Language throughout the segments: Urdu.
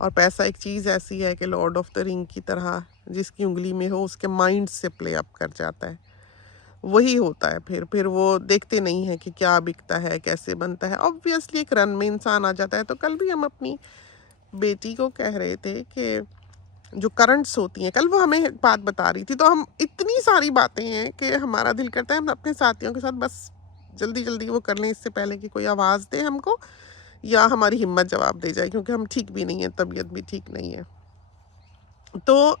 اور پیسہ ایک چیز ایسی ہے کہ لارڈ آف دا رنگ کی طرح جس کی انگلی میں ہو اس کے مائنڈ سے پلے اپ کر جاتا ہے، وہی ہوتا ہے۔ پھر وہ دیکھتے نہیں ہیں کہ کیا بکتا ہے، کیسے بنتا ہے، آبویسلی ایک رن میں انسان آ جاتا ہے۔ تو کل بھی ہم اپنی بیٹی کو کہہ رہے تھے کہ جو کرنٹس ہوتی ہیں، کل وہ ہمیں ایک بات بتا رہی تھی، تو ہم اتنی ساری باتیں ہیں کہ ہمارا دل کرتا ہے ہم اپنے ساتھیوں کے ساتھ بس جلدی جلدی وہ کر لیں اس سے پہلے کہ کوئی آواز دے ہم کو یا ہماری ہمت جواب دے جائے، کیونکہ ہم ٹھیک بھی نہیں ہیں، طبیعت بھی ٹھیک نہیں ہے۔ تو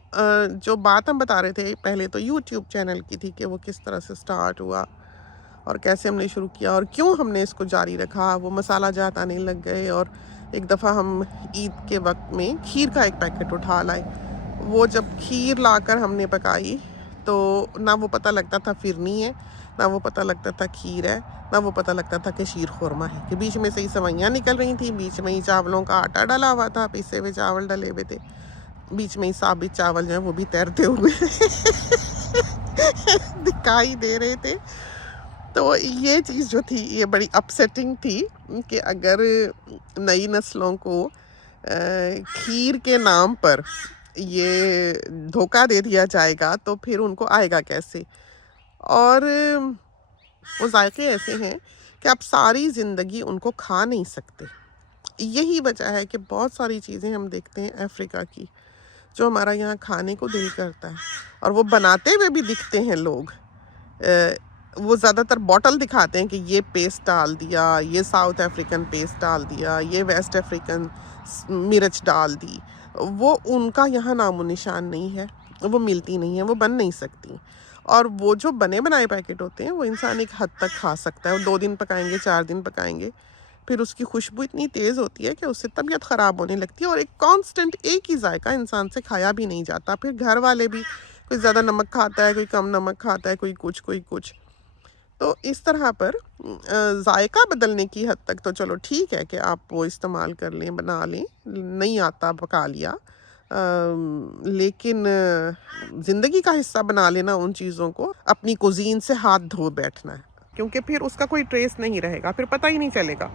جو بات ہم بتا رہے تھے پہلے تو یوٹیوب چینل کی تھی کہ وہ کس طرح سے سٹارٹ ہوا اور کیسے ہم نے شروع کیا اور کیوں ہم نے اس کو جاری رکھا۔ وہ مسالہ جات آنے لگ گئے اور ایک دفعہ ہم عید کے وقت میں کھیر کا ایک پیکٹ اٹھا لائے۔ وہ جب کھیر لا کر ہم نے پکائی تو نہ وہ پتہ لگتا تھا فرنی ہے، نہ وہ پتہ لگتا تھا کھیر ہے، نہ وہ پتہ لگتا تھا کہ شیر خورما ہے، کہ بیچ میں سے ہی سوئیاں نکل رہی تھیں، بیچ میں ہی چاولوں کا آٹا ڈلا ہوا تھا، پیسے ہوئے چاول ڈلے ہوئے تھے، بیچ میں ہی ثابت چاول جو ہیں وہ بھی تیرتے ہوئے دکھائی دے رہے تھے۔ تو یہ چیز جو تھی یہ بڑی اپسیٹنگ تھی کہ اگر نئی نسلوں کو کھیر کے نام پر یہ دھوکہ دے دیا جائے گا تو پھر ان کو آئے گا کیسے۔ اور وہ ذائقے ایسے ہیں کہ آپ ساری زندگی ان کو کھا نہیں سکتے۔ یہی وجہ ہے کہ بہت ساری چیزیں ہم دیکھتے ہیں افریقہ کی جو ہمارا یہاں کھانے کو دل کرتا ہے، اور وہ بناتے ہوئے بھی دکھتے ہیں لوگ۔ وہ زیادہ تر باٹل دکھاتے ہیں کہ یہ پیسٹ ڈال دیا، یہ ساؤتھ افریقن پیسٹ ڈال دیا، یہ ویسٹ افریقن مرچ ڈال دی۔ وہ ان کا یہاں نام و نشان نہیں ہے، وہ ملتی نہیں ہے، وہ بن نہیں سکتی۔ اور وہ جو بنے بنائے پیکٹ ہوتے ہیں وہ انسان ایک حد تک کھا سکتا ہے، وہ 2 دن پکائیں گے، 4 دن پکائیں گے، پھر اس کی خوشبو اتنی تیز ہوتی ہے کہ اس سے طبیعت خراب ہونے لگتی ہے، اور ایک کانسٹنٹ ایک ہی ذائقہ انسان سے کھایا بھی نہیں جاتا۔ پھر گھر والے بھی کوئی زیادہ نمک کھاتا ہے، کوئی کم نمک کھاتا ہے، کوئی کچھ۔ تو اس طرح پر ذائقہ بدلنے کی حد تک تو چلو ٹھیک ہے کہ آپ وہ استعمال کر لیں، بنا لیں، نہیں آتا پکا لیا، لیکن زندگی کا حصہ بنا لینا ان چیزوں کو، اپنی کوزین سے ہاتھ دھو بیٹھنا ہے، کیونکہ پھر اس کا کوئی ٹریس نہیں رہے گا، پھر پتہ ہی نہیں چلے گا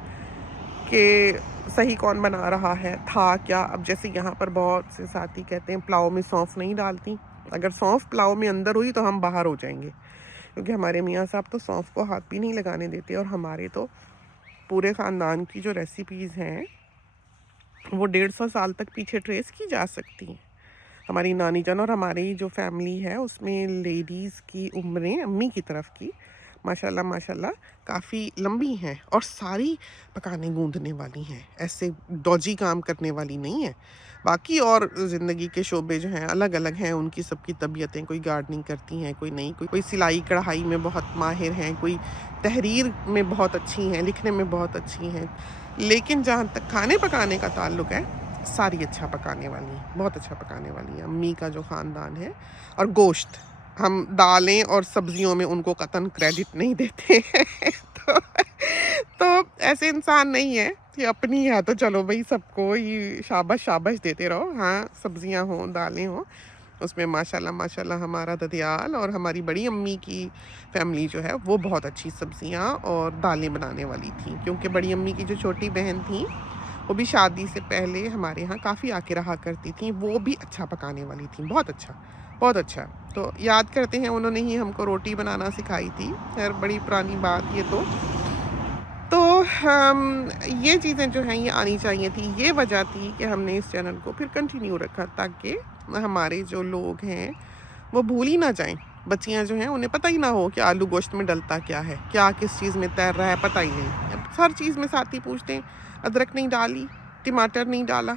کہ صحیح کون بنا رہا ہے، تھا کیا۔ اب جیسے یہاں پر بہت سے ساتھی کہتے ہیں پلاؤ میں سونف نہیں ڈالتی، اگر سونف پلاؤ میں اندر ہوئی تو ہم باہر ہو جائیں گے، کیونکہ ہمارے میاں صاحب تو سونف کو ہاتھ بھی نہیں لگانے دیتے، اور ہمارے تو پورے خاندان کی جو ریسیپیز ہیں وہ 150 سال تک پیچھے ٹریس کی جا سکتی ہیں۔ ہماری نانی جان اور ہماری جو فیملی ہے اس میں لیڈیز کی عمریں امی کی طرف کی ماشاءاللہ کافی لمبی ہیں، اور ساری پکانے گوندنے والی ہیں، ایسے ڈوجی کام کرنے والی نہیں ہیں۔ باقی اور زندگی کے شعبے جو ہیں الگ الگ ہیں، ان کی سب کی طبیعتیں، کوئی گارڈننگ کرتی ہیں، کوئی نہیں، کوئی سلائی کڑھائی میں بہت ماہر ہیں، کوئی تحریر میں بہت اچھی ہیں، لکھنے میں بہت اچھی ہیں، لیکن جہاں تک کھانے پکانے کا تعلق ہے ساری اچھا پکانے والی ہیں، بہت اچھا پکانے والی ہیں۔ امی کا جو خاندان ہے، اور گوشت ہم دالیں اور سبزیوں میں ان کو قطعاً کریڈٹ نہیں دیتے ہیں تو ایسے انسان نہیں ہے کہ اپنی ہے تو چلو بھائی سب کو یہ شابش دیتے رہو۔ ہاں سبزیاں ہوں، دالیں ہوں، اس میں ماشاءاللہ ہمارا ددیال اور ہماری بڑی امی کی فیملی جو ہے وہ بہت اچھی سبزیاں اور دالیں بنانے والی تھیں، کیونکہ بڑی امی کی جو چھوٹی بہن تھیں وہ بھی شادی سے پہلے ہمارے ہاں کافی آ کے رہا کرتی تھیں، وہ بھی اچھا پکانے والی تھیں، بہت اچھا۔ تو یاد کرتے ہیں انہوں نے ہی ہم کو روٹی بنانا سکھائی تھی، خیر بڑی پرانی بات یہ تو یہ چیزیں جو ہیں یہ آنی چاہیے تھی۔ یہ وجہ تھی کہ ہم نے اس چینل کو پھر کنٹینیو رکھا، تاکہ ہمارے جو لوگ ہیں وہ بھول ہی نہ جائیں، بچیاں جو ہیں انہیں پتہ ہی نہ ہو کہ آلو گوشت میں ڈلتا کیا ہے، کیا کس چیز میں تیر رہا ہے، پتہ ہی نہیں۔ اب ہر چیز میں ساتھی پوچھتے ہیں ادرک نہیں ڈالی، ٹماٹر نہیں ڈالا،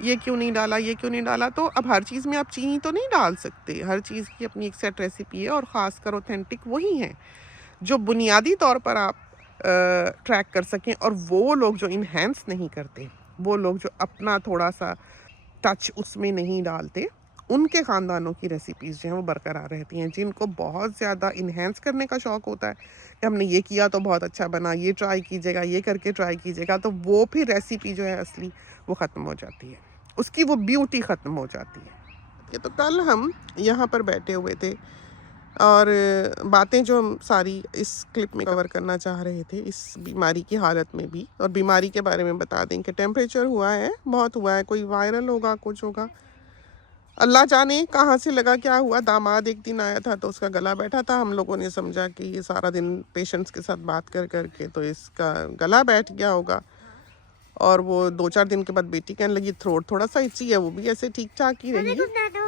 یہ کیوں نہیں ڈالا، تو اب ہر چیز میں آپ چینی تو نہیں ڈال سکتے، ہر چیز کی اپنی ایک سیٹ ریسیپی ہے، اور خاص کر اوتھینٹک وہی ہیں جو بنیادی طور پر آپ ٹریک کر سکیں، اور وہ لوگ جو انہینس نہیں کرتے، وہ لوگ جو اپنا تھوڑا سا ٹچ اس میں نہیں ڈالتے، ان کے خاندانوں کی ریسیپیز جو ہیں وہ برقرار رہتی ہیں۔ جن کو بہت زیادہ انہینس کرنے کا شوق ہوتا ہے کہ ہم نے یہ کیا تو بہت اچھا بنا، یہ ٹرائی کیجیے گا، یہ کر کے ٹرائی کیجیے گا، تو وہ پھر ریسیپی جو ہے اصلی وہ ختم ہو جاتی ہے، اس کی وہ بیوٹی ختم ہو جاتی ہے۔ یہ تو کل ہم یہاں پر بیٹھے ہوئے تھے اور باتیں جو ہم ساری اس کلپ میں کور کرنا چاہ رہے تھے اس بیماری کی حالت میں بھی، اور بیماری کے بارے میں بتا دیں کہ ٹیمپریچر ہوا ہے، بہت ہوا ہے، کوئی وائرل ہوگا، کچھ ہوگا، اللہ جانے کہاں سے لگا، کیا ہوا۔ داماد ایک دن آیا تھا تو اس کا گلا بیٹھا تھا، ہم لوگوں نے سمجھا کہ یہ سارا دن پیشنٹس کے ساتھ بات کر کر کے تو اس کا گلا بیٹھ گیا ہوگا، اور وہ 2-4 دن کے بعد بیٹی کہنے لگی تھروٹ تھوڑا سا اچھی ہے، وہ بھی ایسے ٹھیک ٹھاک ہی رہی۔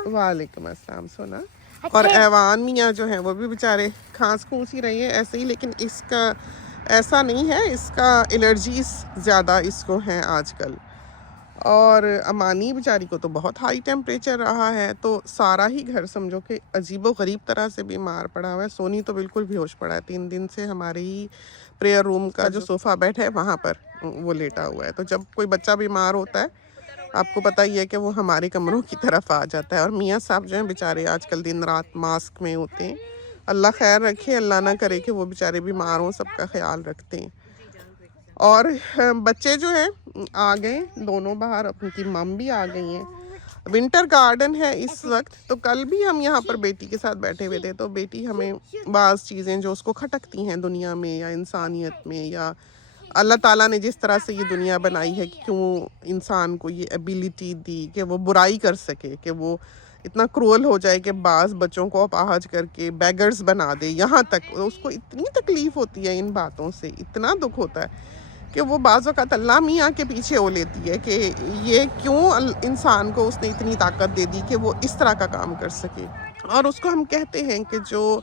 وعلیکم السلام سونا۔ اور ایوان میاں جو ہیں وہ بھی بیچارے کھانس کھونس ہی رہے ہیں ایسے ہی، لیکن اس کا ایسا نہیں ہے، اس کا الرجیز زیادہ اس کو ہیں آج کل۔ اور امانی بیچاری کو تو بہت ہائی ٹیمپریچر رہا ہے، تو سارا ہی گھر سمجھو کہ عجیب و غریب طرح سے بیمار پڑا ہوا ہے۔ سونی تو بالکل بھی ہوش پڑا ہے، 3 دن سے ہمارے ہی پریئر روم کا جو صوفہ بیڈ ہے وہاں پر وہ لیٹا ہوا ہے۔ تو جب کوئی بچہ بیمار ہوتا ہے آپ کو پتہ ہی ہے کہ وہ ہمارے کمروں کی طرف آ جاتا ہے، اور میاں صاحب جو ہیں بیچارے آج کل دن رات ماسک میں ہوتے ہیں۔ اللہ خیر رکھے، اللہ نہ کرے کہ وہ بیچارے بیمار ہوں، سب کا خیال رکھتے ہیں۔ اور بچے جو ہیں آ گئے دونوں باہر، ان کی مم بھی آ گئی ہیں۔ ونٹر گارڈن ہے اس وقت، تو کل بھی ہم یہاں پر بیٹی کے ساتھ بیٹھے ہوئے تھے، تو بیٹی ہمیں بعض چیزیں جو اس کو کھٹکتی ہیں دنیا میں یا انسانیت میں، یا اللہ تعالیٰ نے جس طرح سے یہ دنیا بنائی ہے، کہ کیوں انسان کو یہ ایبیلٹی دی کہ وہ برائی کر سکے، کہ وہ اتنا کرول ہو جائے کہ بعض بچوں کو اپاہج کر کے بیگرز بنا دے، یہاں تک اس کو اتنی تکلیف ہوتی ہے ان باتوں سے، اتنا دکھ ہوتا ہے کہ وہ بعض اوقات اللہ میاں کے پیچھے ہو لیتی ہے کہ یہ کیوں انسان کو اس نے اتنی طاقت دے دی کہ وہ اس طرح کا کام کر سکے۔ اور اس کو ہم کہتے ہیں کہ جو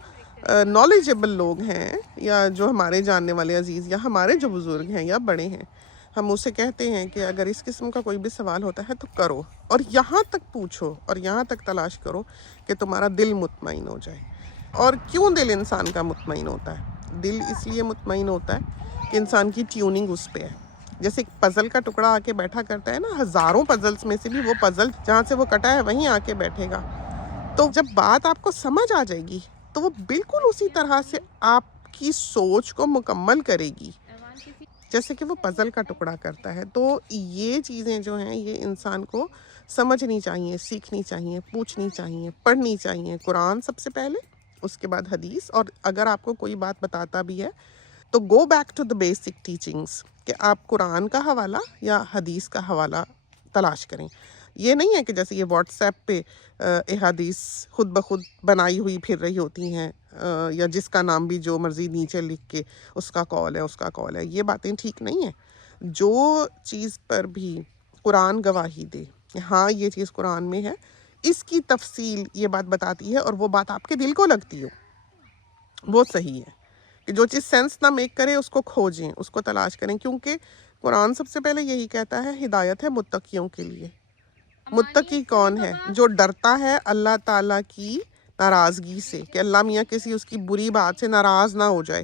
نالجیبل لوگ ہیں، یا جو ہمارے جاننے والے عزیز، یا ہمارے جو بزرگ ہیں یا بڑے ہیں، ہم اسے کہتے ہیں کہ اگر اس قسم کا کوئی بھی سوال ہوتا ہے تو کرو، اور یہاں تک پوچھو اور یہاں تک تلاش کرو کہ تمہارا دل مطمئن ہو جائے۔ اور کیوں دل انسان کا مطمئن ہوتا ہے؟ دل اس لیے مطمئن ہوتا ہے کہ انسان کی ٹیوننگ اس پہ ہے۔ جیسے ایک پزل کا ٹکڑا آ کے بیٹھا کرتا ہے نا، ہزاروں پزلز میں سے بھی وہ پزل جہاں سے وہ کٹا ہے وہیں آ کے بیٹھے گا، تو جب بات آپ کو سمجھ آ جائے گی تو وہ بالکل اسی طرح سے آپ کی سوچ کو مکمل کرے گی جیسے کہ وہ پزل کا ٹکڑا کرتا ہے۔ تو یہ چیزیں جو ہیں یہ انسان کو سمجھنی چاہیے، سیکھنی چاہیے، پوچھنی چاہیے، پڑھنی چاہیے۔ قرآن سب سے پہلے، اس کے بعد حدیث، اور اگر آپ کو کوئی بات بتاتا بھی ہے تو go back to the basic teachings, کہ آپ قرآن کا حوالہ یا حدیث کا حوالہ تلاش کریں۔ یہ نہیں ہے کہ جیسے یہ واٹس ایپ پہ احادیث خود بخود بنائی ہوئی پھر رہی ہوتی ہیں، یا جس کا نام بھی جو مرضی نیچے لکھ کے اس کا قول ہے، اس کا قول ہے، یہ باتیں ٹھیک نہیں ہیں۔ جو چیز پر بھی قرآن گواہی دے کہ ہاں یہ چیز قرآن میں ہے، اس کی تفصیل یہ بات بتاتی ہے، اور وہ بات آپ کے دل کو لگتی ہو، وہ صحیح ہے۔ کہ جو چیز سینس نہ میک کرے اس کو کھوجیں، اس کو تلاش کریں، کیونکہ قرآن سب سے پہلے یہی کہتا ہے ہدایت ہے متقیوں کے لیے۔ متقی کون ہے؟ جو ڈرتا ہے اللہ تعالیٰ کی ناراضگی سے، کہ اللہ میاں کسی اس کی بری بات سے ناراض نہ ہو جائے،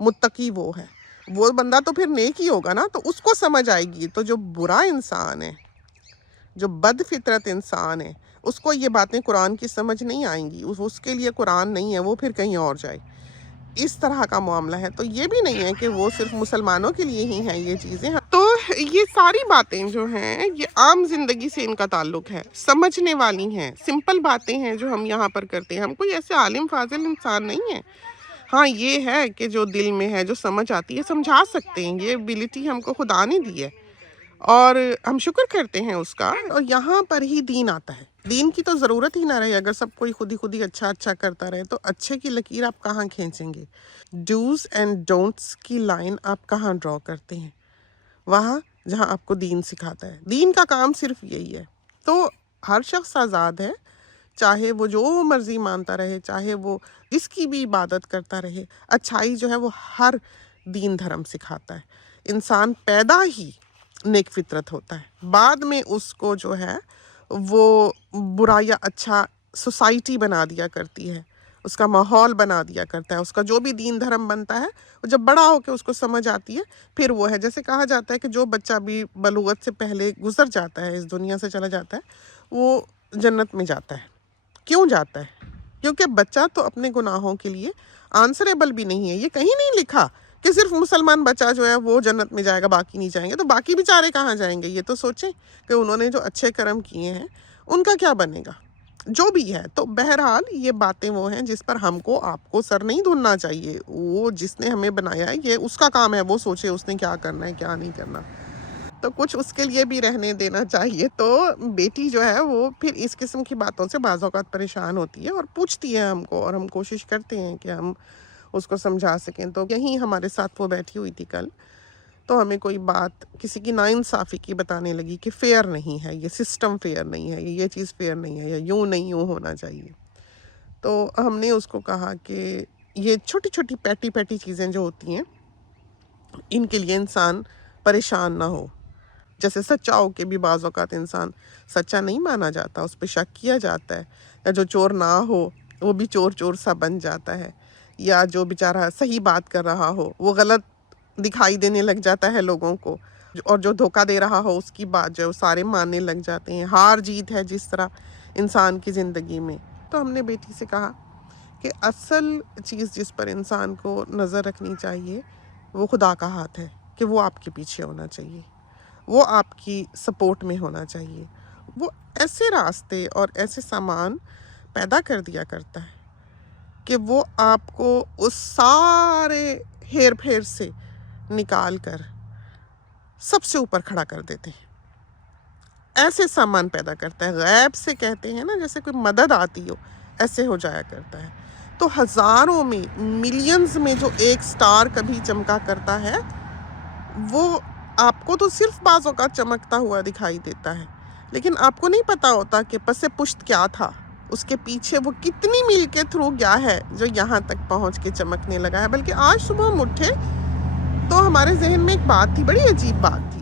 متقی وہ ہے۔ وہ بندہ تو پھر نیک ہی ہوگا نا، تو اس کو سمجھ آئے گی۔ تو جو برا انسان ہے، جو بد فطرت انسان ہے، اس کو یہ باتیں قرآن کی سمجھ نہیں آئیں گی، اس کے لیے قرآن نہیں ہے، وہ پھر کہیں اور جائے، اس طرح کا معاملہ ہے۔ تو یہ بھی نہیں ہے کہ وہ صرف مسلمانوں کے لیے ہی ہیں یہ چیزیں۔ تو یہ ساری باتیں جو ہیں یہ عام زندگی سے ان کا تعلق ہے، سمجھنے والی ہیں، سمپل باتیں ہیں جو ہم یہاں پر کرتے ہیں۔ ہم کوئی ایسے عالم فاضل انسان نہیں ہیں۔ ہاں یہ ہے کہ جو دل میں ہے، جو سمجھ آتی ہے، سمجھا سکتے ہیں، یہ ایبیلٹی ہم کو خدا نے دی ہے، اور ہم شکر کرتے ہیں اس کا۔ اور یہاں پر ہی دین آتا ہے۔ دین کی تو ضرورت ہی نہ رہے، اگر سب کوئی خود ہی اچھا کرتا رہے تو اچھے کی لکیر آپ کہاں کھینچیں گے؟ ڈوز اینڈ ڈونٹس کی لائن آپ کہاں ڈرا کرتے ہیں؟ وہاں جہاں آپ کو دین سکھاتا ہے۔ دین کا کام صرف یہی ہے۔ تو ہر شخص آزاد ہے، چاہے وہ جو مرضی مانتا رہے، چاہے وہ جس کی بھی عبادت کرتا رہے۔ اچھائی جو ہے وہ ہر دین دھرم سکھاتا ہے۔ انسان پیدا ہی نیک فطرت ہوتا ہے، بعد میں اس کو جو ہے وہ برا یا اچھا سوسائٹی بنا دیا کرتی ہے، اس کا ماحول بنا دیا کرتا ہے، اس کا جو بھی دین دھرم بنتا ہے، وہ جب بڑا ہو کے اس کو سمجھ آتی ہے پھر وہ ہے۔ جیسے کہا جاتا ہے کہ جو بچہ بھی بلوغت سے پہلے گزر جاتا ہے، اس دنیا سے چلا جاتا ہے، وہ جنت میں جاتا ہے۔ کیوں جاتا ہے؟ کیونکہ بچہ تو اپنے گناہوں کے لیے آنسریبل بھی نہیں ہے۔ یہ کہیں نہیں لکھا کہ صرف مسلمان بچہ جو ہے وہ جنت میں جائے گا، باقی نہیں جائیں گے۔ تو باقی بیچارے کہاں جائیں گے؟ یہ تو سوچیں کہ انہوں نے جو اچھے کرم کیے ہیں ان کا کیا بنے گا؟ جو بھی ہے۔ تو بہرحال یہ باتیں وہ ہیں جس پر ہم کو آپ کو سر نہیں دھننا چاہیے، وہ جس نے ہمیں بنایا ہے یہ اس کا کام ہے، وہ سوچے اس نے کیا کرنا ہے کیا نہیں کرنا، تو کچھ اس کے لیے بھی رہنے دینا چاہیے۔ تو بیٹی جو ہے وہ پھر اس قسم کی باتوں سے بعض اوقات پریشان ہوتی ہے اور پوچھتی ہے ہم کو، اور ہم کوشش کرتے ہیں کہ ہم اس کو سمجھا سکیں۔ تو یہیں ہمارے ساتھ وہ بیٹھی ہوئی تھی کل، تو ہمیں کوئی بات کسی کی ناانصافی کی بتانے لگی کہ فیئر نہیں ہے، یہ سسٹم فیئر نہیں ہے، یہ چیز فیئر نہیں ہے، یا یوں نہیں یوں ہونا چاہیے۔ تو ہم نے اس کو کہا کہ یہ چھوٹی چھوٹی پیٹی پیٹی چیزیں جو ہوتی ہیں ان کے لیے انسان پریشان نہ ہو۔ جیسے سچا ہو کے بھی بعض اوقات انسان سچا نہیں مانا جاتا، اس پہ شک کیا جاتا ہے، یا جو چور نہ ہو وہ بھی چور چور سا بن جاتا ہے، یا جو بیچارہ صحیح بات کر رہا ہو وہ غلط دکھائی دینے لگ جاتا ہے لوگوں کو، اور جو دھوکہ دے رہا ہو اس کی بات جو ہے وہ سارے ماننے لگ جاتے ہیں۔ ہار جیت ہے جس طرح انسان کی زندگی میں۔ تو ہم نے بیٹی سے کہا کہ اصل چیز جس پر انسان کو نظر رکھنی چاہیے وہ خدا کا ہاتھ ہے، کہ وہ آپ کے پیچھے ہونا چاہیے، وہ آپ کی سپورٹ میں ہونا چاہیے، وہ ایسے راستے اور ایسے سامان پیدا کر دیا کرتا ہے کہ وہ آپ کو اس سارے ہیر پھیر سے نکال کر سب سے اوپر کھڑا کر دیتے ہیں۔ ایسے سامان پیدا کرتا ہے، غیب سے کہتے ہیں نا، جیسے کوئی مدد آتی ہو، ایسے ہو جایا کرتا ہے۔ تو ہزاروں میں، ملینز میں جو ایک سٹار کبھی چمکا کرتا ہے، وہ آپ کو تو صرف بعض اوقات چمکتا ہوا دکھائی دیتا ہے، لیکن آپ کو نہیں پتا ہوتا کہ پس پشت کیا تھا، اس کے پیچھے وہ کتنی میل کے تھرو گیا ہے جو یہاں تک پہنچ کے چمکنے لگا ہے۔ بلکہ آج صبح ہم اٹھے تو ہمارے ذہن میں ایک بات تھی، بڑی عجیب بات تھی۔